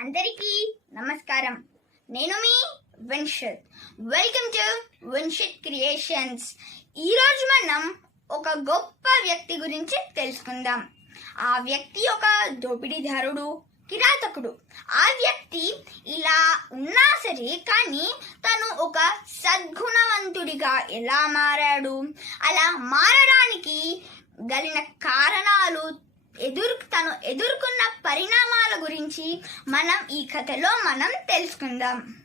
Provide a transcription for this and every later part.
అందరికీ నమస్కారం. నేను మీ Vinshith. Welcome to Vinshith creations ఈరోజు మనం ఒక గొప్ప వ్యక్తి గురించి తెలుసుకుందాం. ఆ వ్యక్తి ఒక దోపిడీదారుడు కిరాతకుడు. ఆ వ్యక్తి ఇలా ఉన్నా సరే కానీ తను ఒక సద్గుణవంతుడిగా ఎలా మారాడు? అలా మారడానికి గలిన కారణాలు ఎదురు తను ఎదుర్కొన్న పరిణామాల గురించి మనం ఈ కథలో మనం తెలుసుకుందాం.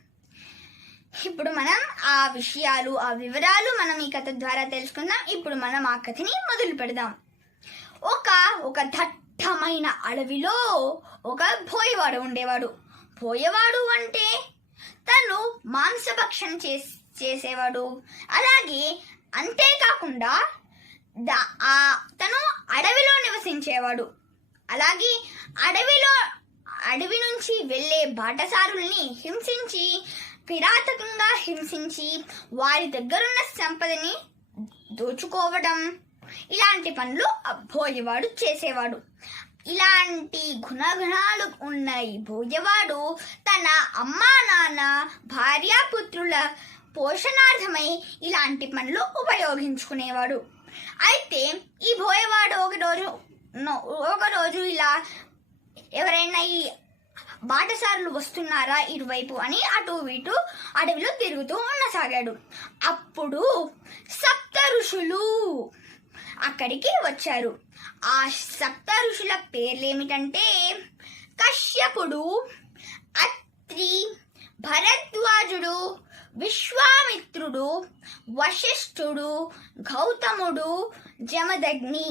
ఇప్పుడు మనం ఆ విషయాలు ఆ వివరాలు మనం ఈ కథ ద్వారా తెలుసుకుందాం. ఇప్పుడు మనం ఆ కథని మొదలు పెడదాం. ఒక ఒక దట్టమైన అడవిలో ఒక భోయవాడు ఉండేవాడు. భోయవాడు అంటే తను మాంసభక్షణ చేసేవాడు. అలాగే అంతేకాకుండా తను అడవిలో నివసించేవాడు. అలాగే అడవిలో అడవి నుంచి వెళ్ళే బాటసారుల్ని హింసించి కిరాతకంగా హింసించి వారి దగ్గరున్న సంపదని దోచుకోవడం. ఇలాంటి పనులు భోజవాడు చేసేవాడు. ఇలాంటి గుణగుణాలు ఉన్న ఈ భోజవాడు తన అమ్మా నాన్న భార్యాపుత్రుల పోషణార్థమై ఇలాంటి పనులు ఉపయోగించుకునేవాడు. అయితే ఈ భోయవాడు ఒక రోజు ఒక రోజు ఇలా ఎవరైనా ఈ బాటసారులు వస్తున్నారా ఇటువైపు అని అటు ఇటు అడవిలో తిరుగుతూ ఉండసాగాడు. అప్పుడు సప్త ఋషులు అక్కడికి వచ్చారు. ఆ సప్త ఋషుల పేర్లేమిటంటే కశ్యపుడు అత్రి భరద్వాజుడు విశ్వామిత్రుడు వశిష్ఠుడు గౌతముడు జమదగ్ని.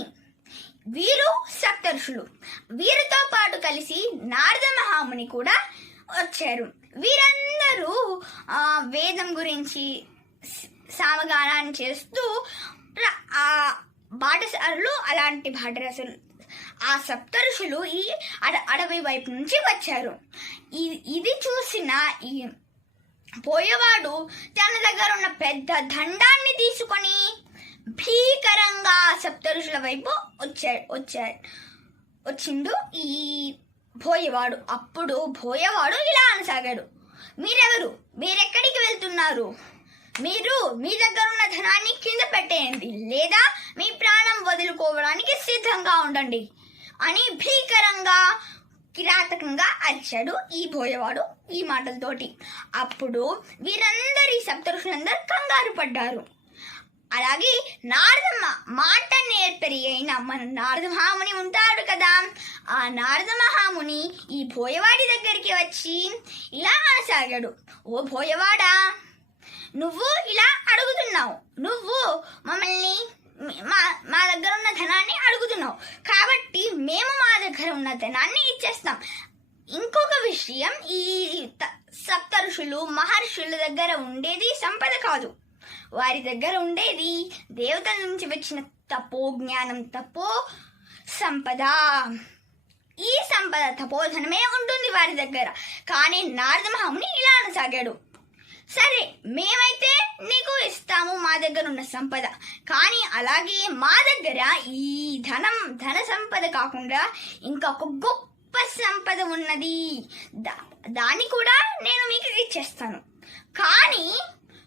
వీరు సప్తర్షులు. వీరితో పాటు కలిసి నారద మహాముని కూడా వచ్చారు. వీరందరూ వేదం గురించి సామగానాన్ని చేస్తూ ఆ బాటసారులు అలాంటి బాటరసులు ఆ సప్తరుషులు ఈ అడ అడవి వైపు నుంచి వచ్చారు. ఇది ఇది చూసిన ఈ పోయేవాడు తన దగ్గర ఉన్న పెద్ద దండాన్ని తీసుకొని భీకరంగా సప్తరుషుల వైపు వచ్చాడు వచ్చాడు వచ్చిండు ఈ భోయవాడు అప్పుడు భోయవాడు ఇలా అనసాగాడు. మీరెవరు? మీరెక్కడికి వెళ్తున్నారు? మీరు మీ దగ్గర ఉన్న ధనాన్ని కింద పెట్టేయండి లేదా మీ ప్రాణం వదులుకోవడానికి సిద్ధంగా ఉండండి అని భీకరంగా కిరాతకంగా అరిచాడు ఈ భోయవాడు ఈ మాటలతోటి. అప్పుడు వీరందరి సప్తఋషులందరూ కంగారు పడ్డారు. అలాగే నారదమ్మ మాట నేర్పరి అయిన మన నారద మహాముని ఉంటాడు కదా. ఆ నారద మహాముని ఈ భోయవాడి దగ్గరికి వచ్చి ఇలా అనసాగాడు. ఓ భోయవాడా నువ్వు ఇలా అడుగుతున్నావు. నువ్వు మమ్మల్ని మా మా దగ్గర ఉన్న ధనాన్ని అడుగుతున్నావు. కాబట్టి మేము మా దగ్గర ఉన్న ధనాన్ని ఇచ్చేస్తాం. ఇంకొక విషయం ఈ త- సప్త ఋషులు మహర్షుల దగ్గర ఉండేది సంపద కాదు. వారి దగ్గర ఉండేది దేవతల నుంచి వచ్చిన తపో జ్ఞానం తపో సంపద. ఈ సంపద తపోధనమే ఉంటుంది వారి దగ్గర. కానీ నారద మహాముని ఇలా అనసాగాడు. సరే మేమైతే నీకు ఇస్తాము మా దగ్గర ఉన్న సంపద. కానీ అలాగే మా దగ్గర ఈ ధనం ధన సంపద కాకుండా ఇంకొక గొప్ప సంపద ఉన్నది. దా- దాన్ని కూడా నేను మీకు ఇచ్చేస్తాను. కానీ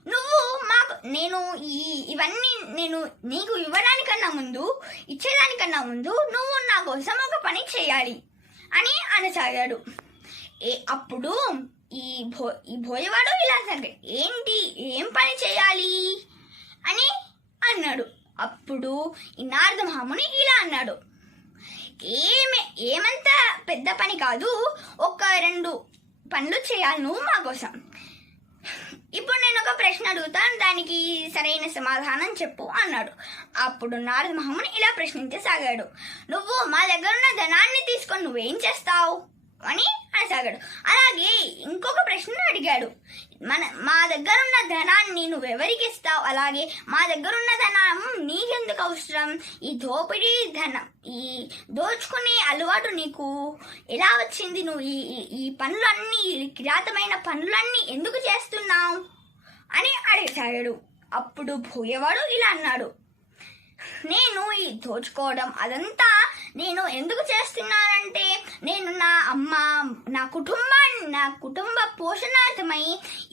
నువ్వు మాకు నేను ఈ ఇవన్నీ నేను నీకు ఇవ్వడానికన్నా ముందు ఇచ్చేదానికన్నా ముందు నువ్వు నా కోసం ఒక పని చేయాలి అని అనసాగాడు. ఏ అప్పుడు ఈ భో ఈ భోజవాడు ఇలా అన్నాడు ఏంటి? ఏం పని చేయాలి? అని అన్నాడు. అప్పుడు ఈ నారద మహాముని ఇలా అన్నాడు. ఏమే ఏమంత పెద్ద పని కాదు. ఒక రెండు పనులు చేయాలి నువ్వు మా కోసం. ఇప్పుడు నేను ఒక ప్రశ్న అడుగుతాను. దానికి సరైన సమాధానం చెప్పు అన్నాడు. అప్పుడు నారద మహాముని ఇలా ప్రశ్నించసాగాడు. నువ్వు మా దగ్గర ఉన్న ధనాన్ని తీసుకొని నువ్వేం చేస్తావు? అని అనసాగాడు అలాగే ఇంకొక ప్రశ్న అడిగాడు. మన మా దగ్గర ఉన్న ధనాన్ని నువ్వెవరికి ఇస్తావు అలాగే మా దగ్గర ఉన్న ధనం నీకెందుకు అవసరం? ఈ దోపిడీ ధనం ఈ దోచుకునే అలవాటు నీకు ఎలా వచ్చింది? నువ్వు ఈ ఈ- పనులన్నీ ఈ కిరాతమైన పనులన్నీ ఎందుకు చేస్తున్నావు? అని అడిగాడు. అప్పుడు భూయవాడు ఇలా అన్నాడు. నేను ఈ దోచుకోవడం అదంతా నేను ఎందుకు చేస్తున్నానంటే నేను అమ్మ నా కుటుంబాన్ని నా కుటుంబ పోషణార్థమై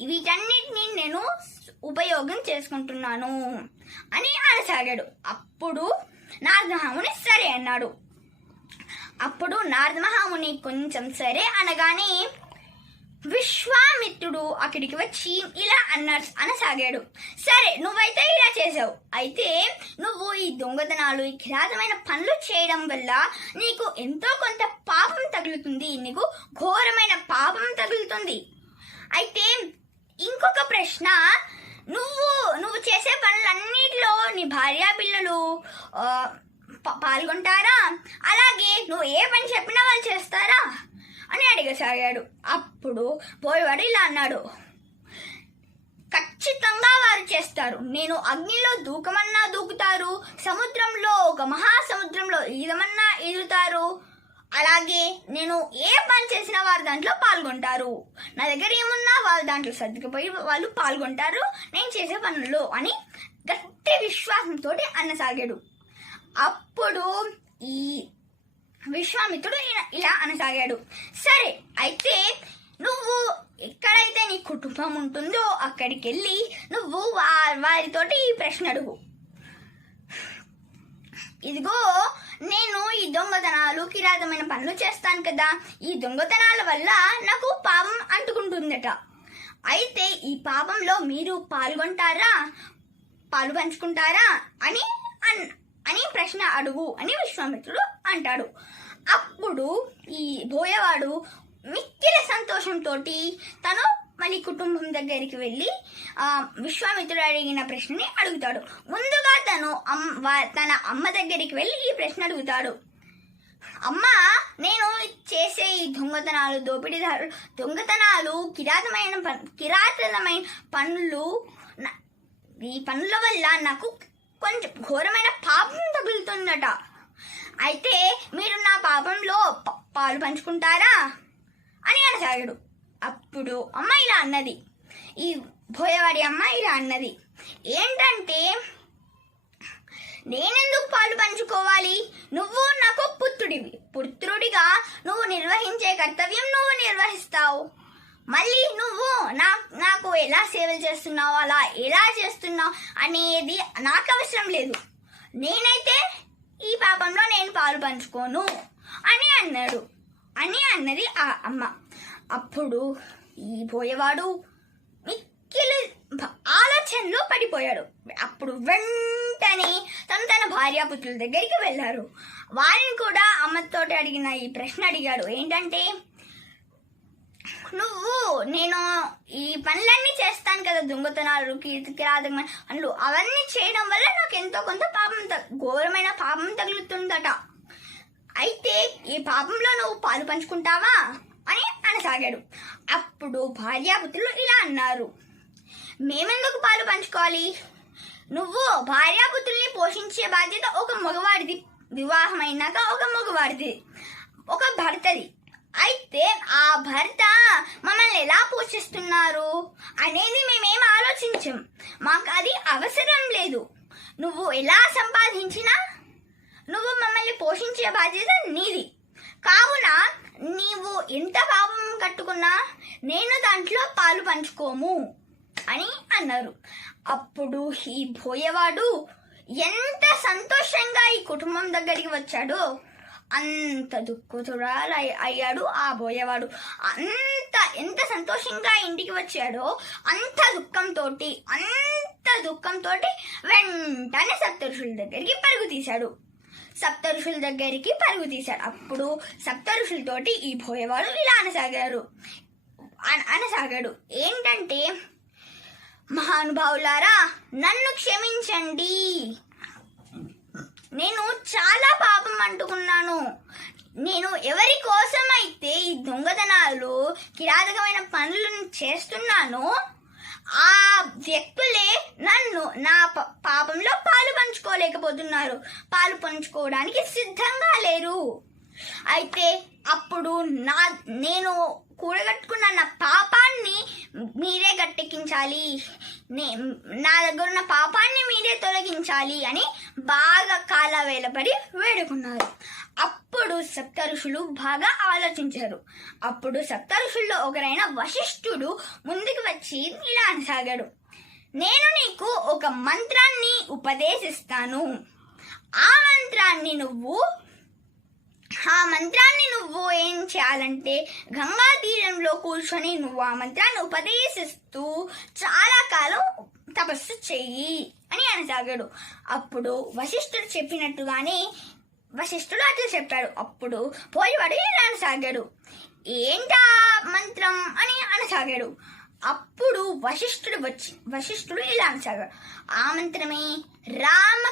వీటన్నిటిని నేను ఉపయోగం చేసుకుంటున్నాను అని అనసాగాడు అప్పుడు నారదమహాముని సరే అన్నాడు. అప్పుడు నారదమహాముని కొంచెం సరే అనగానే విశ్వామిత్రుడు అక్కడికి వచ్చి ఇలా అన్నారు అనసాగాడు. సరే నువ్వైతే ఇలా చేసావు అయితే నువ్వు ఈ దొంగతనాలు ఈ కిరాతమైన పనులు చేయడం వల్ల నీకు ఎంతో కొంత పాపం తగులుతుంది. నీకు ఘోరమైన పాపం తగులుతుంది. అయితే ఇంకొక ప్రశ్న నువ్వు నువ్వు చేసే పనులన్నిటిలో నీ భార్య పిల్లలు పాల్గొంటారా? అలాగే నువ్వు ఏ పని చెప్పినా వాళ్ళు చేస్తారా? అని అడిగసాగాడు. అప్పుడు పోయేవాడు ఇలా అన్నాడు. ఖచ్చితంగా వారు చేస్తారు. నేను అగ్నిలో దూకమన్నా దూకుతారు సముద్రంలో ఒక మహాసముద్రంలో ఈదమన్నా ఈదుతారు. అలాగే నేను ఏ పని చేసినా వారు దాంట్లో పాల్గొంటారు. నా దగ్గర ఏమున్నా వాళ్ళు దాంట్లో సర్దుకుపోయి వాళ్ళు పాల్గొంటారు. నేను చేసే పనుల్లో అని గట్టి విశ్వాసంతో అనసాగాడు. అప్పుడు ఈ విశ్వామిత్రుడు ఇలా- ఇలా అనసాగాడు. సరే అయితే నువ్వు ఎక్కడైతే నీ కుటుంబం ఉంటుందో అక్కడికి వెళ్ళి నువ్వు వారి వారితోటి ఈ ప్రశ్న అడుగు. ఇదిగో నేను ఈ దొంగతనాలు కిరాతమైన పనులు చేస్తాను కదా. ఈ దొంగతనాల వల్ల నాకు పాపం అంటుకుంటుందట. అయితే ఈ పాపంలో మీరు పాల్గొంటారా? పాలు పంచుకుంటారా? అని అన్ అని ప్రశ్న అడుగు అని విశ్వామిత్రుడు అంటాడు. అప్పుడు ఈ బోయవాడు మిక్కిల సంతోషంతో తను మళ్ళీ కుటుంబం దగ్గరికి వెళ్ళి విశ్వామిత్రుడు అడిగిన ప్రశ్నని అడుగుతాడు. ముందుగా తను అమ్- తన అమ్మ దగ్గరికి వెళ్ళి ఈ ప్రశ్న అడుగుతాడు. అమ్మ నేను చేసే ఈ దొంగతనాలు దోపిడీదారు దొంగతనాలు కిరాతమైన కిరాతమైన పనులు ఈ పనుల వల్ల నాకు కొంచెం ఘోరమైన పాపం తగులుతుందట. అయితే మీరు నా పాపంలో పాలు పంచుకుంటారా? అని అనసాగాడు అప్పుడు అమ్మ ఇలా అన్నది. ఈ భోయవాడి అమ్మ ఇలా అన్నది. ఏంటంటే నేనెందుకు పాలు పంచుకోవాలి? నువ్వు నాకు పుత్రుడివి. పుత్రుడిగా నువ్వు నిర్వహించే కర్తవ్యం నువ్వు నిర్వహిస్తావు. మళ్ళీ నువ్వు నా నాకు ఎలా సేవలు చేస్తున్నావు? అలా ఎలా చేస్తున్నావు? అనేది నాకు అవసరం లేదు. నేనైతే ఈ పాపంలో నేను పాలు పంచుకోను అని అన్నాడు. అని అన్నది ఆ అమ్మ. అప్పుడు ఈ పోయేవాడు మిక్కిలి ఆలోచనలో పడిపోయాడు. అప్పుడు వెంటనే తను తన భార్యాపుత్రుల దగ్గరికి వెళ్ళారు. వారిని కూడా అమ్మతోటి అడిగిన ఈ ప్రశ్న అడిగాడు. ఏంటంటే నువ్వు నేను ఈ పనులన్నీ చేస్తాను కదా దొంగతనాలు కిరాతమైన పనులు అవన్నీ చేయడం వల్ల నాకు ఎంతో కొంత పాపం ఘోరమైన పాపం తగులుతుందట. అయితే ఈ పాపంలో నువ్వు పాలు పంచుకుంటావా? అని అనసాగాడు. అప్పుడు భార్యాపుత్రులు ఇలా అన్నారు. మేమెందుకు పాలు పంచుకోవాలి? నువ్వు భార్యాపుత్రుల్ని పోషించే బాధ్యత ఒక మగవాడిది. వివాహమైనాక ఒక మగవాడిది. ఒక భర్తది. అయితే ఆ భర్త మమ్మల్ని ఎలా పోషిస్తున్నారు? అనేది మేమేం ఆలోచించం. మాకు అది అవసరం లేదు. నువ్వు ఎలా సంపాదించినా నువ్వు మమ్మల్ని పోషించే బాధ్యత నీది. కావున నీవు ఎంత పాపం కట్టుకున్నా నేను దాంట్లో పాలు పంచుకోము అని అన్నారు. అప్పుడు ఈ పోయేవాడు ఎంత సంతోషంగా ఈ కుటుంబం దగ్గరికి వచ్చాడో అంత దుఃఖతురాలు అయ్యాడు ఆ పోయేవాడు అంత ఎంత సంతోషంగా ఇంటికి వచ్చాడో అంత దుఃఖంతో అంత దుఃఖంతో వెంటనే సప్తరుషుల దగ్గరికి పరుగు తీశాడు. సప్త ఋషుల దగ్గరికి పరుగు తీశాడు. అప్పుడు సప్త ఋషులతోటి ఈ పోయేవాడు ఇలా అనసాగారు. అన- అనసాగాడు. ఏంటంటే మహానుభావులారా నన్ను క్షమించండి. నేను చాలా పాపం అంటుకున్నాను. నేను ఎవరి కోసమైతే ఈ దొంగతనాలు కిరాతకమైన పనులను చేస్తున్నానో ఆ వ్యక్తులే నన్ను నా పాపంలో పాలు పంచుకోలేకపోతున్నారు. పాలు పంచుకోవడానికి సిద్ధంగా లేరు. అయితే అప్పుడు నా నేను కూడగట్టుకున్న నా పాపాన్ని మీరే గట్టెక్కించాలి. నే నా దగ్గర ఉన్న పాపాన్ని మీరే తొలగించాలి అని బాగా కాల వేలపడి వేడుకున్నారు. అప్పుడు అప్పుడు సప్త ఋషులు బాగా ఆలోచించారు. అప్పుడు సప్త ఋషుల్లో ఒకరైన వశిష్ఠుడు ముందుకు వచ్చి ఇలా అనసాగాడు. నేను నీకు ఒక మంత్రాన్ని ఉపదేశిస్తాను. ఆ మంత్రాన్ని నువ్వు ఆ మంత్రాన్ని నువ్వు ఏం చేయాలంటే గంగా తీరంలో కూర్చొని నువ్వు ఆ మంత్రాన్ని ఉపదేశిస్తూ చాలా కాలం తపస్సు చెయ్యి అని అనసాగాడు అప్పుడు వశిష్ఠుడు చెప్పినట్టుగానే వశిష్ఠుడు అట్లా చెప్పాడు. అప్పుడు పోయేవాడు ఇలా అనసాగాడు ఏంటా మంత్రం? అని అనసాగాడు అప్పుడు వశిష్ఠుడు వచ్చి వశిష్ఠుడు ఇలా అనసాగాడు ఆ మంత్రమే రామ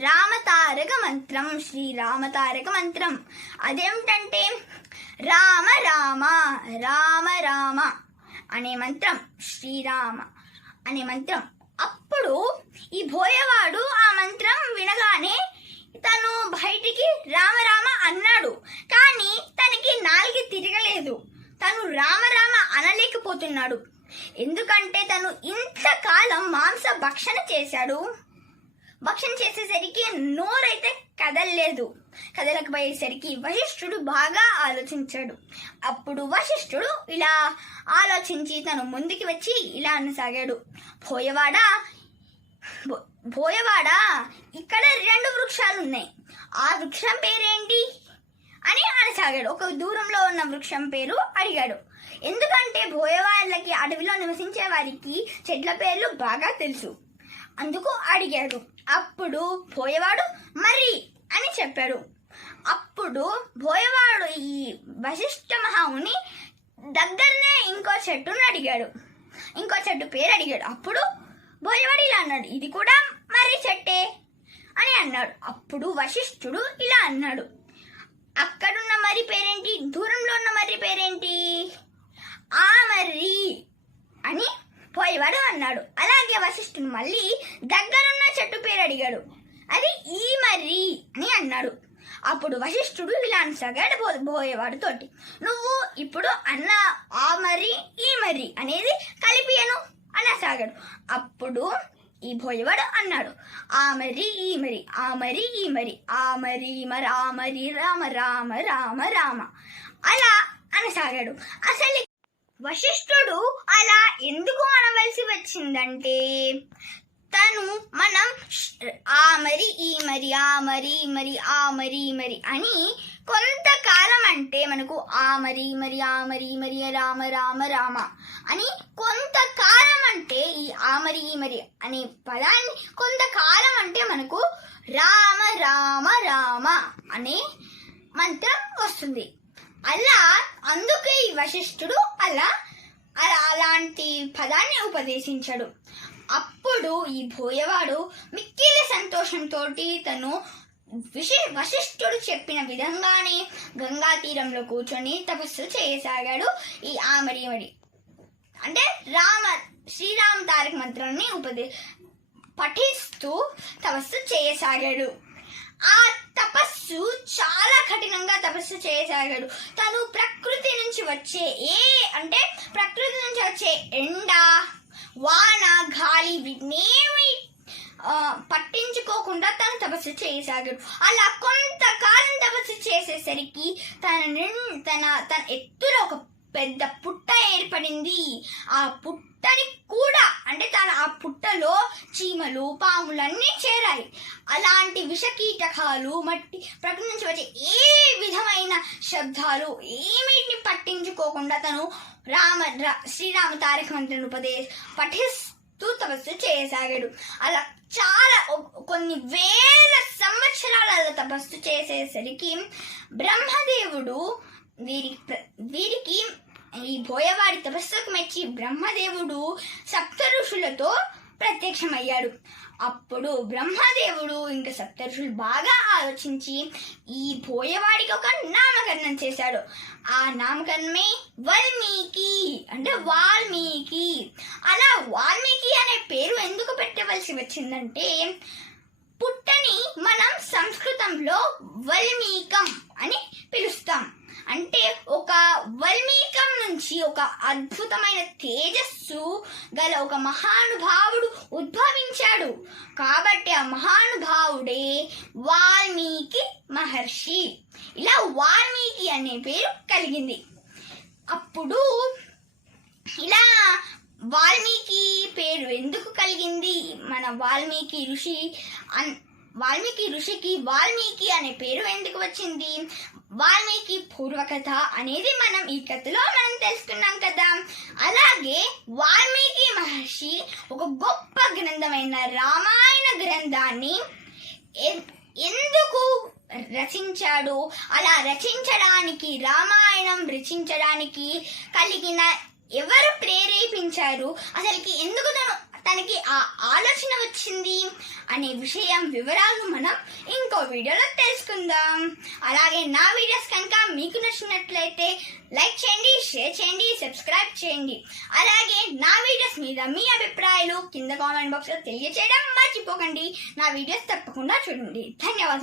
రామతారక మంత్రం శ్రీరామతారక మంత్రం అదేమిటంటే రామ రామ రామ రామ అనే మంత్రం శ్రీరామ అనే మంత్రం. అప్పుడు ఈ భోయవాడు ఆ మంత్రం వినగానే తను బయటికి రామరామ అన్నాడు. కానీ తనకి నాలుగు తిరగలేదు. తను రామరామ అనలేకపోతున్నాడు. ఎందుకంటే తను ఇంతకాలం మాంస భక్షణ చేశాడు. భక్షణ చేసేసరికి నోరైతే కదలలేదు. కదలకపోయేసరికి వశిష్ఠుడు బాగా ఆలోచించాడు. అప్పుడు వశిష్ఠుడు ఇలా ఆలోచించి తను ముందుకి వచ్చి ఇలా అనసాగాడు. పోయేవాడా? బో- ఇక్కడ రెండు వృక్షాలు ఉన్నాయి ఆ వృక్షం పేరేంటి? అని అనసాగాడు. ఒక దూరంలో ఉన్న వృక్షం పేరు అడిగాడు. ఎందుకంటే బోయవాళ్ళకి అడవిలో నివసించే వారికి చెట్ల పేర్లు బాగా తెలుసు. అందుకు అడిగాడు. అప్పుడు బోయవాడు మరి అని చెప్పాడు. అప్పుడు బోయవాడు ఈ వశిష్ఠ మహాముని దగ్గరనే ఇంకో చెట్టును అడిగాడు. ఇంకో చెట్టు పేరు అడిగాడు. అప్పుడు బోయవాడు ఇలా అన్నాడు. ఇది కూడా మర్రి చెట్టే అని అన్నాడు. అప్పుడు వశిష్ఠుడు ఇలా అన్నాడు. అక్కడున్న మర్రి పేరేంటి? దూరంలో ఉన్న మర్రి పేరేంటి? ఆ మర్రి అని పోయేవాడు అన్నాడు. అలాగే వశిష్ఠుడు మళ్ళీ దగ్గరున్న చెట్టు పేరు అడిగాడు. అది ఈ మర్రి అని అన్నాడు. అప్పుడు వశిష్ఠుడు ఇలా అనసాగాడు బో పోయేవాడు తోటి. నువ్వు ఇప్పుడు అన్న ఆ మర్రి ఈ మర్రి అనేది కలిపియను అనసాగాడు. అప్పుడు ఈ భోయవాడు అన్నాడు. ఆ మరి ఈ మరి ఆ మరి ఈ మరి ఆ మరి మరి ఆ మరి రామ రామ రామ రామ. అలా అనసాగాడు. అసలు వశిష్ఠుడు అలా ఎందుకు అనవలసి వచ్చిందంటే తను మనం ఆ మరి ఈ మరి ఆ మరి మరి ఆ మరి మరి అని కొంతకాలం అంటే మనకు ఆ మరి మరి ఆ మరి మరి రామ రామ రామ అని కొంతకాలం అంటే ఈ ఆ మరి ఈ మరి అనే పదాన్ని కొంతకాలం అంటే మనకు రామ రామ రామ అనే మంత్రం వస్తుంది. అలా అందుకే ఈ వశిష్ఠుడు అలా అలా అలాంటి పదాన్ని ఉపదేశించాడు. అప్పుడు ఈ భోయవాడు మిక్కిలి సంతోషంతో తను విశి వశిష్ఠుడు చెప్పిన విధంగానే గంగా తీరంలో కూర్చొని తపస్సు చేయసాగాడు ఈ ఆమడి అంటే రామ శ్రీరామ తారక మంత్రాన్ని ఉపదే పఠిస్తూ తపస్సు చేయసాగాడు. ఆ తపస్సు తపస్సు చేయసాగాడు తను ప్రకృతి నుంచి వచ్చే ఏ అంటే ప్రకృతి నుంచి వచ్చే ఎండ వాన గాలి వీటినేమి పట్టించుకోకుండా తను తపస్సు చేయసాగాడు అలా కొంతకాలం తపస్సు చేసేసరికి తన నిన్- తన తన ఎత్తులో ఒక పెద్ద పుట్ట ఏర్పడింది. ఆ పుట్టని కూడా అంటే తన ఆ పుట్టలో చీమలు పాములన్నీ చేరాయి. అలాంటి విషకీటకాలు మట్టి ప్రకృతి నుంచి వచ్చే ఏ విధమైన శబ్దాలు ఏమిటిని పట్టించుకోకుండా తను రామ రా- శ్రీరామ తారక మంత్రిని ఉపదేశ పఠిస్తూ తపస్సు చేయసాగాడు. అలా చాలా కొన్ని వేల సంవత్సరాల తపస్సు చేసేసరికి బ్రహ్మదేవుడు వీరికి వీరికి ఈ బోయవాడి తపస్సుకు మెచ్చి బ్రహ్మదేవుడు సప్త ఋషులతో ప్రత్యక్షమయ్యాడు. అప్పుడు బ్రహ్మదేవుడు ఇంకా సప్త ఋషులు బాగా ఆలోచించి ఈ బోయవాడికి ఒక నామకరణం చేశాడు. ఆ నామకరణమే వాల్మీకి అంటే వాల్మీకి. అలా వాల్మీకి అనే పేరు ఎందుకు పెట్టవలసి వచ్చిందంటే పుట్టని మనం సంస్కృతంలో వల్మీకం అని పిలుస్తాం. అంటే ఒక వల్మీకం నుంచి ఒక అద్భుతమైన తేజస్సు గల ఒక మహానుభావుడు ఉద్భవించాడు. కాబట్టి ఆ మహానుభావుడే వాల్మీకి మహర్షి. ఇలా వాల్మీకి అనే పేరు కలిగింది. అప్పుడు ఇలా వాల్మీకి పేరు ఎందుకు కలిగింది? మన వాల్మీకి ఋషి అన్- వాల్మీకి ఋషికి వాల్మీకి అనే పేరు ఎందుకు వచ్చింది? వాల్మీకి పూర్వకథ అనేది మనం ఈ కథలో మనం తెలుసుకున్నాం కదా. అలాగే వాల్మీకి మహర్షి ఒక గొప్ప గ్రంథమైన రామాయణ గ్రంథాన్ని ఎందుకు రచించాడు? అలా రచించడానికి రామాయణం రచించడానికి కలిగిన ఎవరు ప్రేరేపించారు? అసలుకి ఎందుకు తను తనకి ఆ ఆలోచన వచ్చింది అనే విషయం వివరాలు మనం ఇంకో వీడియోలో తెలుసుకుందాం. అలాగే నా వీడియోస్ కనుక మీకు నచ్చినట్లయితే లైక్ చేయండి షేర్ చేయండి సబ్స్క్రైబ్ చేయండి. అలాగే నా వీడియోస్ మీద మీ అభిప్రాయాలు కింద కామెంట్ బాక్స్లో తెలియచేయడం మర్చిపోకండి. నా వీడియోస్ తప్పకుండా చూడండి. ధన్యవాదం